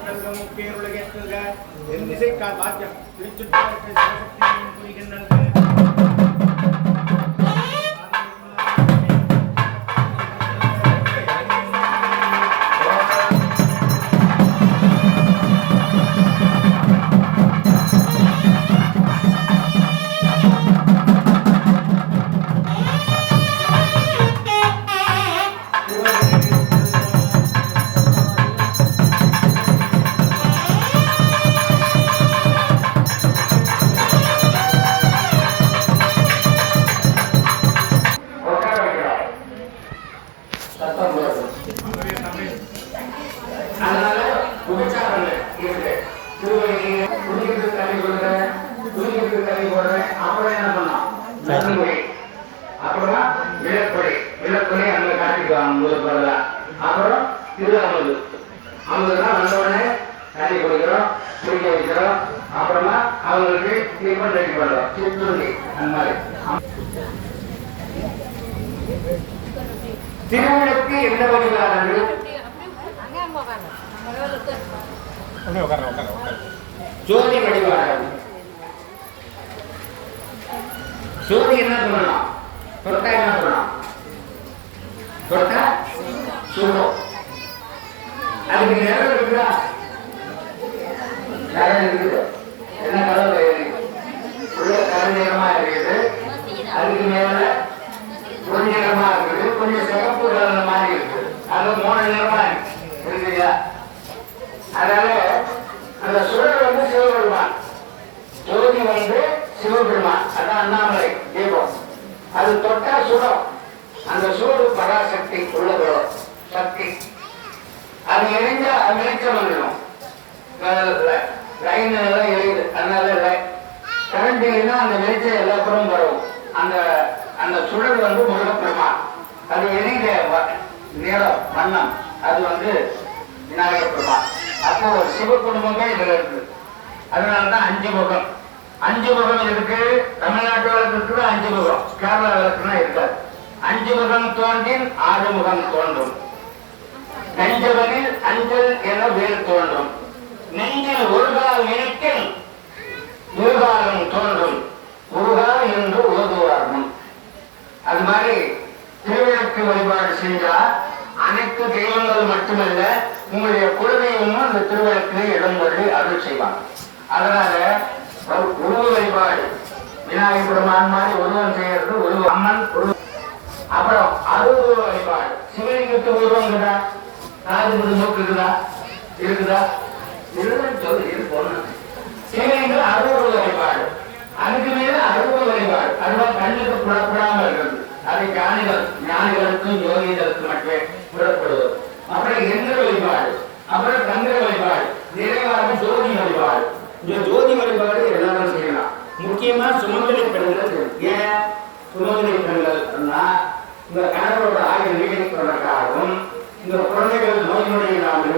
கல்க முப்பேருலகேற்றுக என் வாக்கியம் திருச்சுற்றாற்றை புரிகின்றன அப்புறம் என்ன பண்ணோம் அப்புறமா விளக்குறை விளக்குறை அங்க காட்டிக்குவாங்க உங்களுக்கு அப்புறம் திரு அமுது அமுதுனா உடனே தண்ணி கொடுக்குறோம் குடிக்க வைக்கிறோம் அப்புறமா அவங்களுக்கு டிஃபன் ரெடி பண்றோம் சிற்றுண்டி அந்த மாதிரி திருவிழக்கு எந்த அப்படியே உட்கார உட்கார உட்கார ஜோதி வழிபாடு ஜோதி என்ன பண்ணலாம் தொட்டா என்ன பண்ணலாம் தொட்டா சுடும் அதுக்கு நேரம் இருக்குதா? நேரம் இருக்குது என்ன கலர் உள்ள கலர் நிறமா இருக்குது அதுக்கு மேல ஒரு நிறமா இருக்குது கொஞ்சம் சிவப்பு கலர் மாதிரி இருக்கு அது மூணு நிறமா இருக்கு இருக்குதா அதனால அந்த சுடர் வந்து சிவபெருமான். ஜோதி வந்து சிவபெருமான். அதான் அண்ணாமலை தீபம். அது தொட்டா சுடம் அந்த சூடு பராசக்தி உள்ளதோ? சக்தி. அது இணைஞ்சா அது வெளிச்சம் வந்துடும் லைன் எல்லாம் எரியுது. அதனால கரண்ட் இல்லைன்னா அந்த வெளிச்சம் எல்லா புறம் வரும். அந்த அந்த சுழல் வந்து முருகப்பெருமான். அது இணைந்த நிறம் வண்ணம். அது வந்து விநாயகப்பெருமான் அப்போ சிவ குடும்பமே இதுல இருக்கு. அதனாலதான் அஞ்சு முகம். அஞ்சு முகம் இருக்கு. தமிழ்நாட்டு வழக்கு இருக்குது? அஞ்சு முகம். கேரளா வழக்குனா இருக்காது. அஞ்சு முகம் தோன்றின் ஆறு முகம் தோன்றும். நெஞ்சவனில் அஞ்சல் என வேல் தோன்றும். நெஞ்சில் ஒரு கால் இணைக்கில் இருகாலம் தோன்றும். உருகா என்று ஓதுவார்கள் அது மாதிரி திருவிளக்கு வழிபாடு செஞ்சா அனைத்து தெய்வங்கள் மட்டுமல்ல உங்களுடைய குலதெய்வமும் அந்த திருவிளக்கிலே கொண்டு அருள் செய்வாங்க. அதனால உருவ வழிபாடு. விநாயகர் பெருமான் மாதிரி உருவம் செய்யறது உருவ அம்மன் உருவ அப்புறம் அருவ வழிபாடு. சிவலிங்கத்து உருவம் இருக்குதா? காது நோக்கு இருக்குதா? இருக்குதா? இருக்குன்னு சொல்லு இரு பொண்ணு சிவலிங்கம் அருவ வழிபாடு. அதுக்கு மேல அருவ வழிபாடு. அதுவா கண்ணுக்கு புறப்படாமல் இருக்கிறது. அதை ஞானிகள் ஞானிகளுக்கும் யோகிகளுக்கும் மட்டுமே சுமந்திரங்கள் சொன்னா இந்த கணவரோட ஆயுள் நீடிப்பதற்காகவும் இந்த குழந்தைகள் நோய் நொடியினாலும்